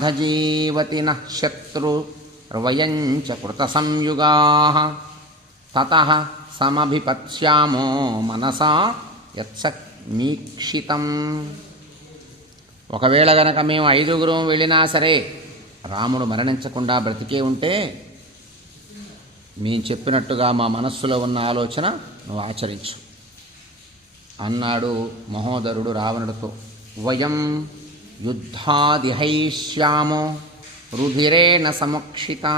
అధజీవతి నః శత్రుర్వయం చ కృత సంయుగా తత సమభిపత్స్యామో మనసా యత్సమీక్షితం ఒకవేళ గనక మేము ఐదుగురం వెళ్ళినా సరే రాముడు మరణించకుండా బ్రతికే ఉంటే మేము చెప్పినట్టుగా మా మనస్సులో ఉన్న ఆలోచన నువ్వు ఆచరించు. అన్నాడు మహోదరుడు రావణుడితో. వయం యుద్ధాదిహైష్యామో రుధిరేణ సముక్షితా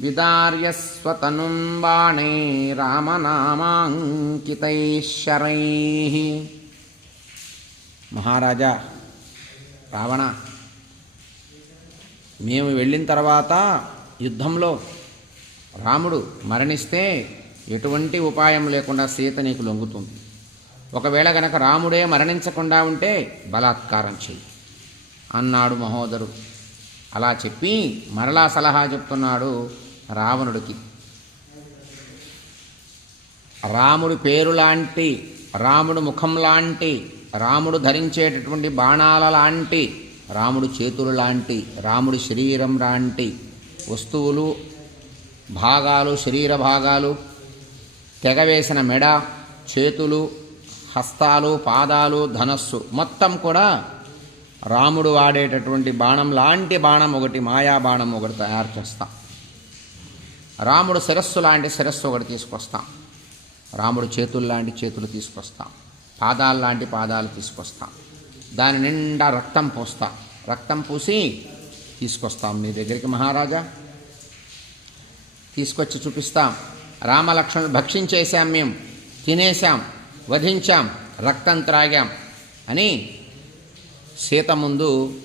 విదార్యస్వతనుం బాణే రామనామాంకితైశ్వరై మహారాజా రావణ మేము వెళ్ళిన తర్వాత యుద్ధంలో రాముడు మరణిస్తే ఎటువంటి ఉపాయం లేకుండా సీత నీకు లొంగుతుంది. ఒకవేళ గనక రాముడే మరణించకుండా ఉంటే బలాత్కారం చెయ్యి. అన్నాడు మహోదరు. అలా చెప్పి మరలా సలహా చెప్తున్నాడు రావణుడికి. రాముడి పేరు లాంటి రాముడు ముఖం లాంటి రాముడు ధరించేటటువంటి బాణాల లాంటి రాముడు చేతులు లాంటి రాముడి శరీరం లాంటి వస్తువులు భాగాలు శరీర భాగాలు తెగవేసిన మెడ చేతులు హస్తాలు పాదాలు ధనస్సు మొత్తం కూడా రాముడు వాడేటటువంటి బాణం లాంటి బాణం ఒకటి మాయా బాణం ఒకటి తయారు చేస్తాం. రాముడు శిరస్సు లాంటి శిరస్సు ఒకటి తీసుకొస్తాం. రాముడు చేతులు లాంటి చేతులు తీసుకొస్తాం. పాదాలు లాంటి పాదాలు తీసుకొస్తాం. దాని నిండా రక్తం పోస్తాం. రక్తం పూసి తీసుకొస్తాం మీ దగ్గరికి మహారాజా. తీసుకొచ్చి చూపిస్తాం. రామలక్ష్మణులు భక్షించేశాం మేము. తినేశాం. వధించాం రక్తం త్రాగాం అని సీత ముందు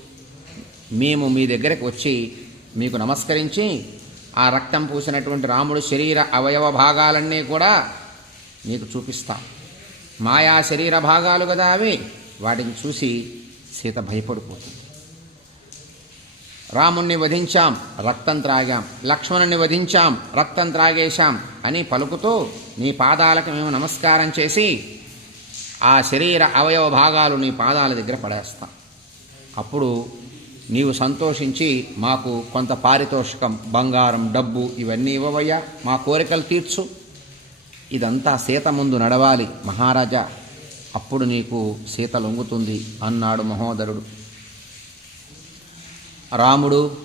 మేము మీ దగ్గరకు వచ్చి మీకు నమస్కరించి ఆ రక్తం పూసినటువంటి రాముడు శరీర అవయవ భాగాలన్నీ కూడా మీకు చూపిస్తాం. మాయా శరీర భాగాలు కదా అవి? వాటిని చూసి సీత భయపడిపోతుంది. రాముణ్ణి వధించాం రక్తం త్రాగాం లక్ష్మణుని వధించాం రక్తం త్రాగేశాం అని పలుకుతూ నీ పాదాలకు మేము నమస్కారం చేసి ఆ శరీర అవయవ భాగాలు నీ పాదాల దగ్గర పడేస్తా. అప్పుడు నీవు సంతోషించి మాకు కొంత పారితోషికం బంగారం డబ్బు ఇవన్నీ ఇవ్వవయ్యా. మా కోరికలు తీర్చు. ఇదంతా సీత ముందు నడవాలి మహారాజా. అప్పుడు నీకు సీత లొంగుతుంది అన్నాడు మహోదరుడు. రాముడు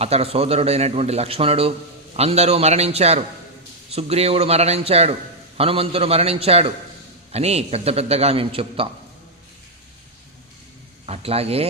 అతడు సోదరుడైనటువంటి లక్ష్మణుడు అందరూ మరణించారు. సుగ్రీవుడు మరణించాడు హనుమంతుడు మరణించాడు. అని పెద్ద పెద్దగా మేము చెప్తాం. అట్లాగే